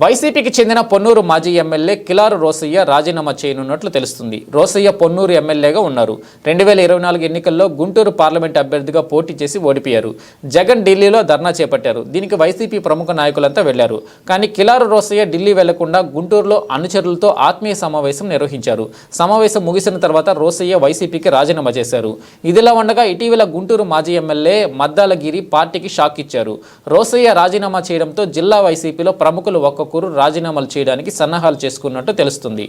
వైసీపీకి చెందిన పొన్నూరు మాజీ ఎమ్మెల్యే కిలారు రోసయ్య రాజీనామా చేయనున్నట్లు తెలుస్తుంది. రోసయ్య పొన్నూరు ఎమ్మెల్యేగా ఉన్నారు. 2024 ఎన్నికల్లో గుంటూరు పార్లమెంట్ అభ్యర్థిగా పోటీ చేసి ఓడిపోయారు. జగన్ ఢిల్లీలో ధర్నా చేపట్టారు. దీనికి వైసీపీ ప్రముఖ నాయకులంతా వెళ్లారు. కానీ కిలారు రోసయ్య ఢిల్లీ వెళ్లకుండా గుంటూరులో అనుచరులతో ఆత్మీయ సమావేశం నిర్వహించారు. సమావేశం ముగిసిన తర్వాత రోసయ్య వైసీపీకి రాజీనామా చేశారు. ఇదిలా ఉండగా ఇటీవల గుంటూరు మాజీ ఎమ్మెల్యే మద్దాలగిరి పార్టీకి షాక్ ఇచ్చారు. రోసయ్య రాజీనామా చేయడంతో జిల్లా వైసీపీలో ప్రముఖులు ఒక్కొక్కరు రాజీనామాలు చేయడానికి సన్నాహాలు చేసుకున్నట్టు తెలుస్తుంది.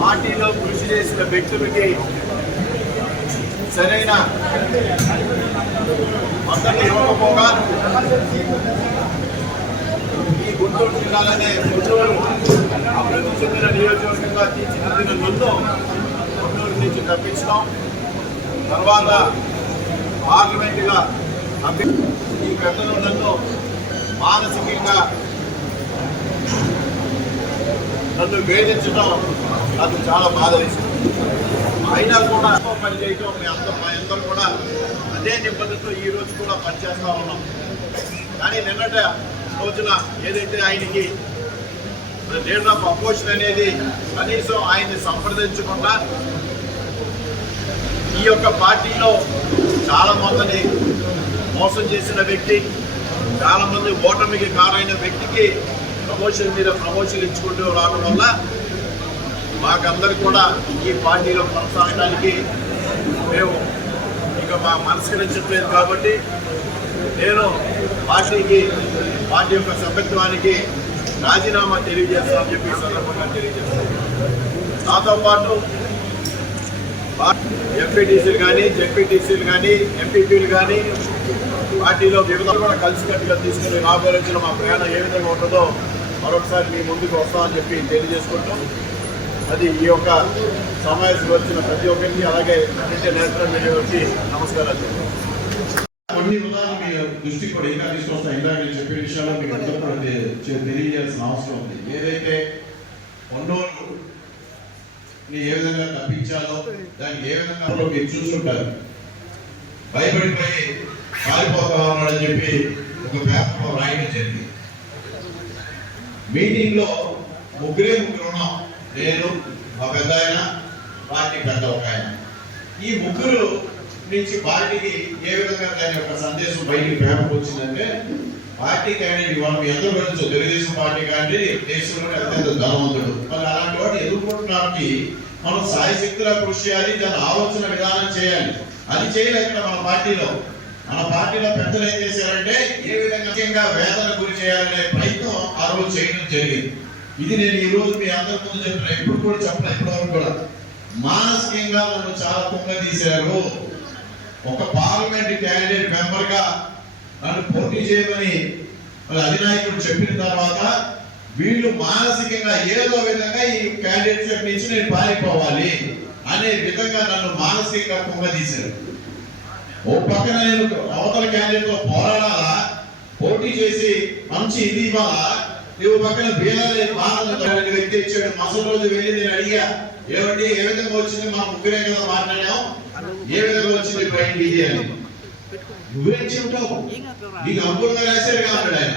పార్టీలో కృషి చేసిన వ్యక్తులకి సరైన మద్దతు ఇవ్వకపోగా ఈ గుంటూరు జిల్లాలోనే గుంటూరు అభివృద్ధి చెందిన నియోజకవర్గంగా తీర్చిదిద్దిన నన్ను గుంటూరు నుంచి తప్పించడం, తర్వాత పార్లమెంటుగా ఈ పెద్దలు నన్ను మానసికంగా నన్ను వేధించడం నాకు చాలా బాధ వేసింది. అయినా కూడా పనిచేయటం మా అందరూ కూడా అదే నిబంధనతో ఈ రోజు కూడా పనిచేస్తూ ఉన్నాం. కానీ నిన్నటి రోజున ఏదైతే ఆయనకి లీడర్ ఆఫ్ అపోజిషన్ అనేది కనీసం ఆయన్ని సంప్రదించకుండా ఈ యొక్క పార్టీలో చాలా మందిని మోసం చేసిన వ్యక్తి, చాలా మంది ఓటమికి కారైన వ్యక్తికి ప్రమోషన్ మీద ప్రమోషన్ ఇచ్చుకుంటూ రావడం వల్ల మాకందరికి కూడా ఈ పార్టీలో కొనసాగడానికి మేము ఇక మా మనస్కరించట్లేదు. కాబట్టి నేను పార్టీ యొక్క సభ్యత్వానికి రాజీనామా తెలియజేస్తామని చెప్పి సందర్భంగా తెలియజేస్తాను. నాతో పాటు ఎంపీటీసీలు కానీ, జెడ్పీటీసీలు కానీ, ఎంపీపీలు కానీ పార్టీలో వివిధ కూడా కలిసికట్టుగా తీసుకుని రాబోయే రోజున మా ప్రయాణం ఏ విధంగా ఉంటుందో మరొకసారి మీ ముందుకు వస్తామని చెప్పి తెలియజేసుకుంటాం. అది ఈ యొక్క సమావేశం వచ్చిన ప్రతి ఒక్కరికి, అలాగే నేషనల్ మీడియాకి నమస్కారాలు. కొన్ని ఉదాహరణ మీ దృష్టికి కూడా ఇంకా తీసుకొస్తాను. ఇందాక నేను చెప్పిన విషయాల్లో మీకు అందరూ కూడా తెలియజేయాల్సిన అవసరం ఉంది. ఏదైతే పొన్నూరు ఏ విధంగా తప్పించాలో దానికి ఏ విధంగా మీరు చూసుకుంటారు. భయపడిపోయి పారిపోతా ఉన్నాడని చెప్పి ఒక పేపర్లో రాయడం జరిగింది. మీటింగ్ లో ముగ్గురు ఉన్నాం, నేను, మా పెద్ద ఆయన, పార్టీ పెద్ద ఒక ఆయన. ఈ ముగ్గురు నుంచి పార్టీకి ఏ విధంగా దాని యొక్క సందేశం బయటికి పేపర్ వచ్చిందంటే, పార్టీ క్యాండిడేట్ ఇవాళ మీ అందరూ తెలుసు, తెలుగుదేశం పార్టీ క్యాండిడేట్ దేశంలోనే అత్యంత ధనవంతుడు. మరి అలాంటి వాడు ఎదుర్కొంటున్నానికి మనం సాయశక్తిలా కృషి చేయాలి, దాని ఆలోచన విధానం చేయాలి. అది చేయలేక మన పార్టీలో పెద్దలు ఏం చేశారంటే ఏ విధంగా వేదన గురి చేయాలనే ప్రయత్నం ఆ రోజు చేయడం జరిగింది. ఇది నేను ఈ రోజు మీ అందరి ముందు చెప్తున్నా, ఎప్పుడు కూడా చెప్పలేదు. ఇప్పటివరకు కూడా మానసికంగా నన్ను చాలా కుంగదీశారు. ఒక పార్లమెంట్ క్యాండిడేట్ మెంబర్ గా నన్ను పోటీ చేయమని అధినాయకుడు చెప్పిన తర్వాత వీళ్ళు మానసికంగా ఏదో విధంగా ఈ క్యాండిడేట్ నుంచి నేను పారిపోవాలి అనే విధంగా నన్ను మానసికంగా కుంగదీశారు. ఓ పక్కన నేను అవతల క్యాండిడేట్ తో పోరాడాలా, పోటీ చేసి మంచి ఇది ఇవ్వాలా, నువ్వు పక్కన బీలాలే బాధ వ్యక్తి ఇచ్చాడు. మసలు రోజు వెళ్ళి నేను అడిగా, ఏమండి ఏ విధంగా వచ్చింది, మా ముగ్గురే కదా మాట్లాడాం, ఏ విధంగా వచ్చింది బయట ఇది అని. నువ్వేం చెప్తావు, నీకు అనుకూలంగా రాశారు కాబట్టి ఆయన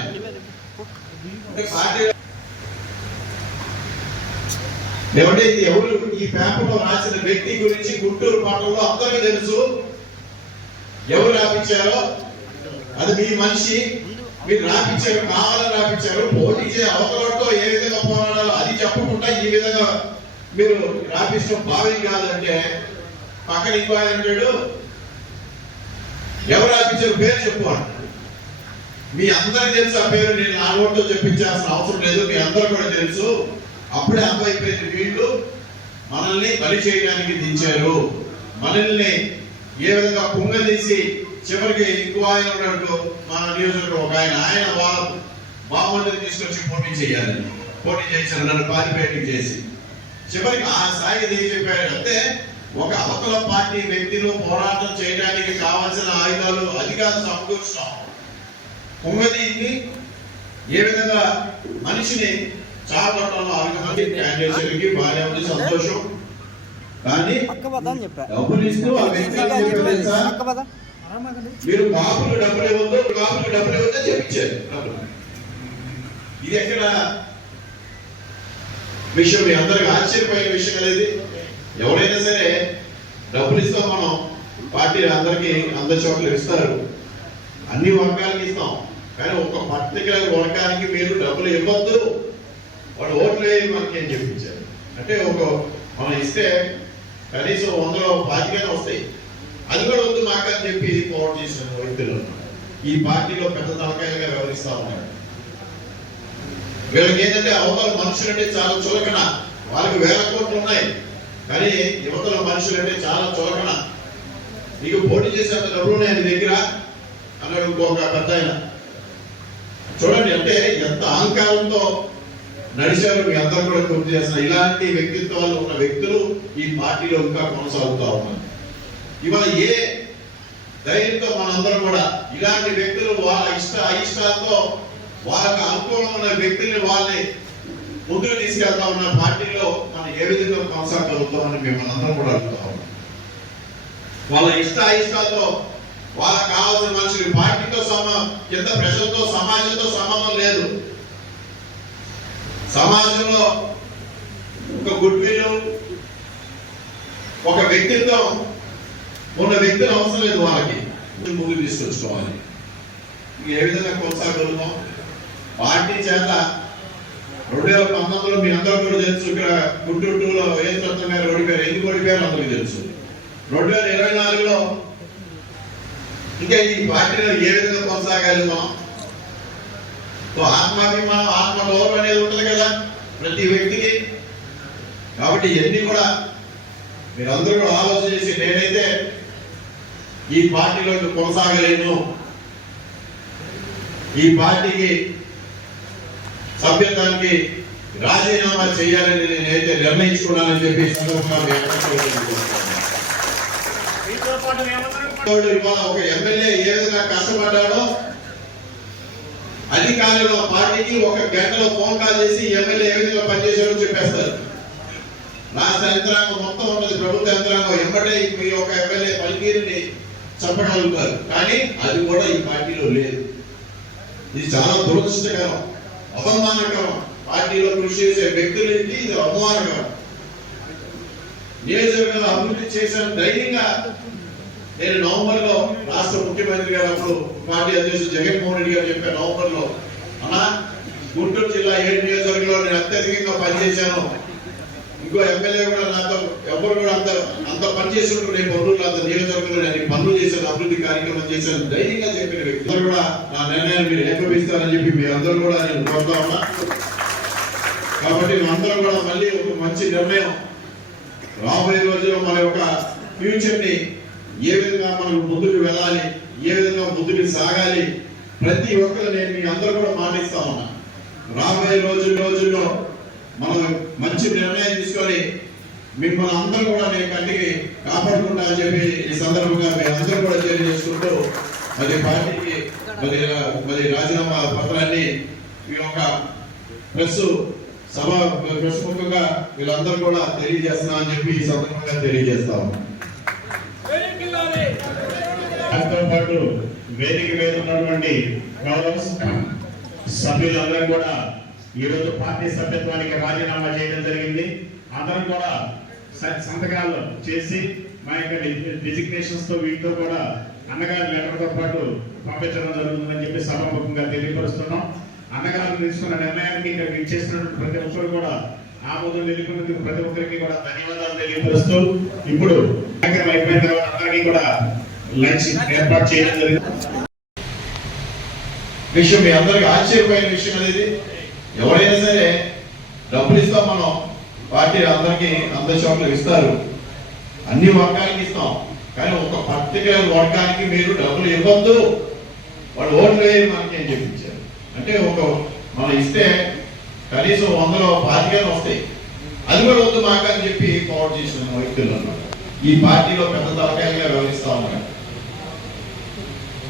ఏమంటే ఇది ఎవరు ఈ పేపర్లో రాసిన వ్యక్తి గురించి గుంటూరు పట్టణంలో అందరికీ తెలుసు. ఎవరు రాపించారో అది మీ మనిషి, మీరు రాపించారు, కావాలని రాపించారు. పోటీ చే అవతలతో ఏ విధంగా పోరాడాలో అది చెప్పకుండా ఈ విధంగా మీరు రాపించడం భావ్యం కాదంటే, పక్కన ఇంకో ఆయన అంటాడు ఎవరు రాపించారు పేరు చెప్పు అంట. మీ అందరికి తెలుసు ఆ పేరు, నేను నా నోటితో చెప్పించాల్సిన అవసరం లేదు, మీ అందరూ కూడా తెలుసు. అప్పుడే అర్థమైపోయింది, వీళ్ళు మనల్ని బలి చేయడానికి దించారు, మనల్ని ఏ విధంగా కుంగదీసి చివరికి ఇంకో ఆయన ఉన్నట్టు మన నియోజకవర్గం ఒక ఆయన వాళ్ళ బాగుంటుంది తీసుకొచ్చి పోటీ చేశారు, నన్ను పార్టిసిపేట్ చేసి చివరికి ఆ స్థాయికి ఏం చెప్పారు అంటే, ఒక అవతల పార్టీ వ్యక్తిలో పోరాటం చేయడానికి కావాల్సిన ఆయుధాలు అధికారులు సమకూర్చడం, కుంగదీసి ఏ విధంగా మనిషిని చాపట్టంలో 6 మంది క్యాండిడేట్స్కి బాగా ఉంది, సంతోషం. కానీ డబ్బులు ఇస్తూ ఆ వ్యక్తి మీరు కాపులు డబ్బులు ఇవ్వద్దు చెప్పించారు డబ్బులు. ఇది ఎక్కడ విషయం? మీ అందరికి ఆశ్చర్యపోయిన విషయం అనేది. ఎవరైనా సరే డబ్బులు ఇస్తాం, మనం పార్టీ అందరికి అందరి చోట్ల ఇస్తారు, అన్ని వర్గాలకి ఇస్తాం. కానీ ఒక పర్టికులర్ వర్గానికి మీరు డబ్బులు ఇవ్వద్దు, వాడు ఓట్లు వేయి మనకి ఏం చెప్పించారు. అంటే మనం ఇస్తే కనీసం 100లో 25 వస్తాయి, అది కూడా వద్దు మాకు అని చెప్పి పోవడం చేసిన వ్యక్తులు ఈ పార్టీలో పెద్ద తలకాయలుగా వ్యవహరిస్తా ఉన్నారు. వీళ్ళకి ఏంటంటే అవతల మనుషులంటే చాలా చులకన. వాళ్ళకి 1000 కోట్లు ఉన్నాయి, కానీ యువతల మనుషులంటే చాలా చులకన. నీకు పోటీ చేసేంత డబ్బులు ఉన్నాయి నీ దగ్గర అన్నాడు ఇంకొక పెద్ద ఆయన. చూడండి, అంటే ఎంత అహంకారంతో నడిచారు. మీ అందరూ కూడా గుర్తు చేస్తున్నారు. ఇలాంటి వ్యక్తిత్వాలు ఉన్న వ్యక్తులు ఈ పార్టీలో ఇంకా కొనసాగుతా ఉన్నారు. ఇవాళ ఏ ధైర్యంతో మనందరం కూడా ఇలాంటి వ్యక్తులు వాళ్ళ అయిష్టాలతో వాళ్ళకి అనుకూలంగా ఉన్న వ్యక్తుల్ని వాళ్ళని ముందుకు తీసుకెళ్తా ఉన్న పార్టీలో మనం ఏ విధంగా కొనసాగలుగుతామని మిమ్మల్ని అందరం కూడా అడుగుతా ఉన్నాం. వాళ్ళ అయిష్టాలతో వాళ్ళకి కావాల్సిన మనుషులు పార్టీతో కింద ప్రజలతో సమాజంతో సంబంధం లేదు. సమాజంలో ఒక గుడ్ విల్, ఒక వ్యక్తిత్వం ఉన్న వ్యక్తులు అవసరం లేదు. వాళ్ళకి ముందుకు తీసుకొచ్చుకోవాలి. ఏ విధంగా కొనసాగలుగుతాం? పార్టీ చేత 2019లో మీ అందరూ కూడా తెలుసు. ఇక్కడ గుంటూరు 2లో ఏసరత్నం గారు ఓడిపోయారు. ఎందుకు ఓడిపోయారు అందరికీ తెలుసు. 2024లో ఇంకా ఈ పార్టీలో ఏ విధంగా కొనసాగలుగుతాం? ఆత్మాభిమానం, ఆత్మగౌరవం అనేది ఉంటుంది కదా ప్రతి వ్యక్తికి. కాబట్టి ఇవన్నీ కూడా మీరందరూ కూడా ఆలోచన చేసి, నేనైతే ఈ పార్టీలో కొనసాగలేను, ఈ పార్టీకి సభ్యత్వానికి రాజీనామా చేయాలని నేనైతే నిర్ణయించుకున్నానని చెప్పి సందర్భంగా ఒక ఎమ్మెల్యే ఏ విధంగా కష్టపడ్డాడో అధికారులు పార్టీకి 1 గంటలో ఫోన్ కాల్ చేసి ఎమ్మెల్యే ఏ విధంగా పనిచేశారో చెప్పేస్తారు. రాష్ట్ర యంత్రాంగం మొత్తం ఉన్నది, ప్రభుత్వ యంత్రాంగం ఎమ్మటే మీ ఒక ఎమ్మెల్యే పనితీరుని చెప్పగలుగుతారు. కానీ అది కూడా ఈ పార్టీలో లేదు. ఇది చాలా దురదృష్టకరం, అవమానకరం. పార్టీలో కృషి చేసే వ్యక్తులకి ఇది అవమానకరం. నియోజకవర్గంలో అభివృద్ధి చేసిన ధైర్యంగా నేను నవంబర్లో రాష్ట్ర ముఖ్యమంత్రి గారు అప్పుడు పార్టీ అధ్యక్షుడు జగన్మోహన్ రెడ్డి గారు చెప్పారు నవంబర్లో, అన్నా గుంటూరు జిల్లా 7 నియోజకవర్గంలో నేను అత్యధికంగా పనిచేశాను, ఇంకో ఎమ్మెల్యే కూడా నాతో ఎవరు కూడా అంత పనిచేస్తుంటారు, నేను పనులు అంత నియోజకవర్గంలో నేను పనులు చేశాను, అభివృద్ధి కార్యక్రమం చేశాను ధైర్యంగా చెప్పిన వ్యక్తులు కూడా నా నిర్ణయాన్ని మీరు ఏకీభవిస్తారని చెప్పి మీరందరూ కూడా నేను కోరుతా ఉన్నా. కాబట్టి మేమందరం కూడా మళ్ళీ ఒక మంచి నిర్ణయం, రాబోయే రోజుల్లో మన యొక్క ఫ్యూచర్ ని ఏ విధంగా మనం ముందుకు వెళ్ళాలి, ఏ విధంగా ముందుకు సాగాలి, ప్రతి ఒక్కరు నేను మీ అందరూ కూడా మాటిస్తా ఉన్నా. రాబోయే రోజుల్లో మనం మంచి నిర్ణయం తీసుకొని మిమ్మల్ని అందరూ కూడా నేను కంటికి కాపాడుకుంటా అని చెప్పి ఈ సందర్భంగా మీ అందరూ కూడా తెలియజేసుకుంటూ మరి పార్టీకి మరి రాజీనామా పత్రాన్ని ఈ యొక్క ప్రెస్ ముఖంగా వీళ్ళందరూ కూడా తెలియజేస్తున్నా అని చెప్పి ఈ సందర్భంగా తెలియజేస్తా ఉన్నాం. దాంతో పాటు వేదిక మీద ఉన్నటువంటి గౌరవ సభ్యులందరూ కూడా ఈరోజు పార్టీ సభ్యత్వానికి రాజీనామా చేయడం జరిగింది. అందరం కూడా సంతకాలు చేసి మా యొక్క డిజిగ్నేషన్స్ తో వీటితో కూడా అన్నగారి లెటర్తో పాటు పంపించడం జరుగుతుందని చెప్పి సభాముఖంగా తెలియపరుస్తున్నాం. అన్నగారు తీసుకున్న నిర్ణయానికి ఇక్కడ ఇచ్చేసినటువంటి ప్రతి ఒక్కరు కూడా ఆమోదం తెలిపినందుకు ప్రతి ఒక్కరికి కూడా ధన్యవాదాలు తెలియపరుస్తూ ఇప్పుడు కార్యక్రమం అయిపోయిన తర్వాత అందరికీ కూడా లంచ్ ఏర్పాటు చేయడం జరిగింది. విషయం మీ అందరికి ఆశ్చర్యపోయిన విషయం అనేది. ఎవరైనా సరే డబ్బులు ఇస్తాం, మనం పార్టీ అందరికి అందరి చోట్ల ఇస్తారు, అన్ని వర్గాలకి ఇస్తాం. కానీ ఒక పర్టికులర్ వర్గానికి మీరు డబ్బులు ఇవ్వద్దు, వాళ్ళు ఓట్లు వేయి మనకి ఏం చెప్పించారు. అంటే మనం ఇస్తే కనీసం 100లో 25 వస్తాయి, అది కూడా వద్దు మాకు అని చెప్పి పవర్ చేసిన వ్యక్తులు అన్నమాట. ఈ పార్టీలో పెద్ద తలకాయలుగా వ్యవహరిస్తా ఉన్నారు.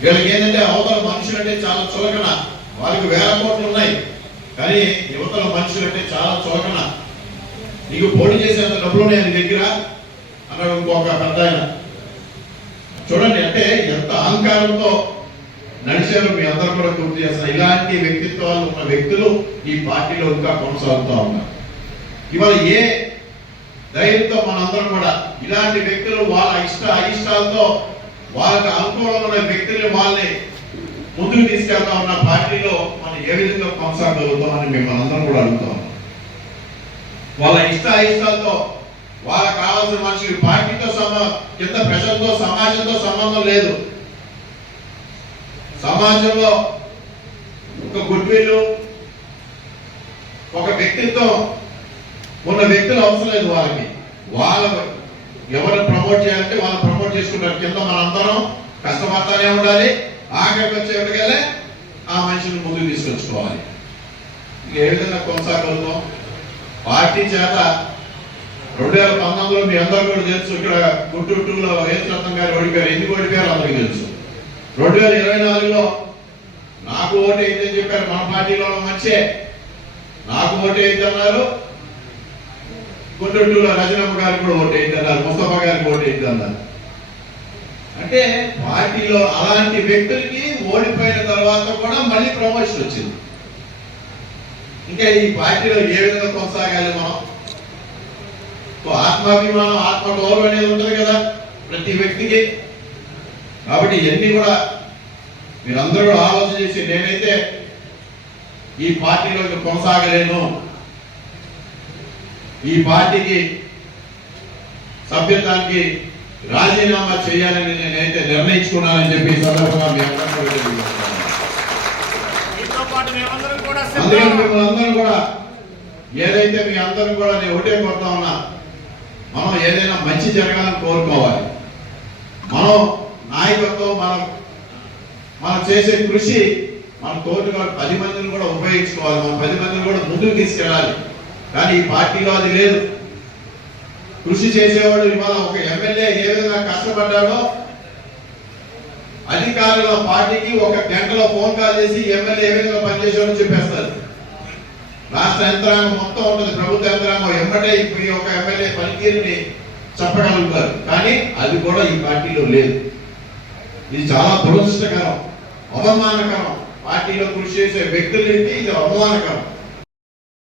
వీళ్ళకి ఏంటంటే అవతల మనుషులంటే చాలా చులకన. వాళ్ళకి 1000 కోట్లు ఉన్నాయి, కానీ యువతల మనుషులు అంటే చాలా చోకన. నీకు పోటీ చేసేంత డబ్బులు ఉన్నాయి నీ దగ్గర అన్నాడు ఇంకొక పెద్ద ఆయన. చూడండి అంటే ఎంత అహంకారంతో నడిచారు మీ అందరూ కూడా గుర్తు చేస్తారు. ఇలాంటి వ్యక్తిత్వాలు ఉన్న వ్యక్తులు ఈ పార్టీలో ఇంకా కొనసాగుతూ ఉన్నారు. ఇవాళ ఏ ధైర్యంతో మనందరం కూడా ఇలాంటి వ్యక్తులు వాళ్ళ అయిష్టాలతో వాళ్ళకి అనుకూలంగా ఉన్న వ్యక్తుల్ని వాళ్ళని ముందుకు తీసుకెళ్తా ఉన్న పార్టీలో మనం ఏ విధంగా కొనసాగలుగుతామని మిమ్మల్ని అందరం కూడా అడుగుతా ఉన్నాం. వాళ్ళ అయిష్టాలతో వాళ్ళకి కావాల్సిన మనుషులు పార్టీతో కింద ప్రజలతో సమాజంతో సంబంధం లేదు. సమాజంలో ఒక గుడ్విల్ ఒక వ్యక్తిత్వం ఉన్న వ్యక్తులు అవసరం లేదు వాళ్ళకి. ఎవరు ప్రమోట్ చేయాలంటే వాళ్ళు ప్రమోట్ చేసుకుంటారు. కింద మనందరం కష్టపడతానే ఉండాలి. ఆఖరికి వచ్చేటికెళ్ళే ఆ మనిషిని ముందుకు తీసుకొచ్చుకోవాలి. ఏ విధంగా కొనసాగలుగుతాం? పార్టీ చేత 2019లో మీ అందరూ కూడా తెలుసు. ఇక్కడ గుంటూరులో వేసరత్నం గారు ఓడిపోయారు. ఎందుకు ఓడిపోయారు అందరికీ తెలుసు. 2024లో నాకు ఓటు అయిందని చెప్పారు. మన పార్టీలో మంచే నాకు ఓటు అయింది అన్నారు. గుంటూరులో రజనమ్మ గారికి కూడా ఓటు అయింది అన్నారు. ముస్తఫా గారికి ఓటు అయింది అన్నారు. అంటే పార్టీలో అలాంటి వ్యక్తులకి ఓడిపోయిన తర్వాత కూడా మళ్ళీ ప్రమోషన్ వచ్చింది. ఇంకా ఈ పార్టీలో ఏ విధంగా కొనసాగాలి మనం? ఆత్మాభిమానం ఆత్మగౌరవం అనేది ఉంటుంది కదా ప్రతి వ్యక్తికి. కాబట్టి ఇవన్నీ కూడా మీరందరూ ఆలోచన చేసి నేనైతే ఈ పార్టీలో కొనసాగలేను, ఈ పార్టీకి సభ్యత్వానికి రాజీనామా చేయాలని నేనైతే నిర్ణయించుకున్నానని చెప్పి ఈ సందర్భంగా మీ అందరూ కూడా ఏదైతే మీ అందరూ కూడా నేను ఒకటే కోరుతా ఉన్నా, మనం ఏదైనా మంచి జరగాలని కోరుకోవాలి. మనం నాయకత్వం మనం చేసే కృషి మన తోటి 10 మందిని కూడా ఉపయోగించుకోవాలి. మనం 10 మందిని కూడా ముందుకు తీసుకెళ్ళాలి. కానీ ఈ పార్టీలో అది లేదు. కృషి చేసేవాడు ఇవాళ ఒక ఎమ్మెల్యే ఏ విధంగా కష్టపడ్డాడో అధికారుల పార్టీకి 1 గంటలో ఫోన్ కాల్ చేసి ఎమ్మెల్యే ఏ విధంగా పనిచేసాడో చెప్పేస్తారు. రాష్ట్ర యంత్రాంగం మొత్తం ఉంటుంది, ప్రభుత్వ యంత్రాంగం ఎమ్మటే ఈ ఒక ఎమ్మెల్యే పనితీరుని చెప్పగలుగుతారు. కానీ అది కూడా ఈ పార్టీలో లేదు. ఇది చాలా దురదృష్టకరం, అవమానకరం. పార్టీలో కృషి చేసే వ్యక్తులకి ఇది అవమానకరం.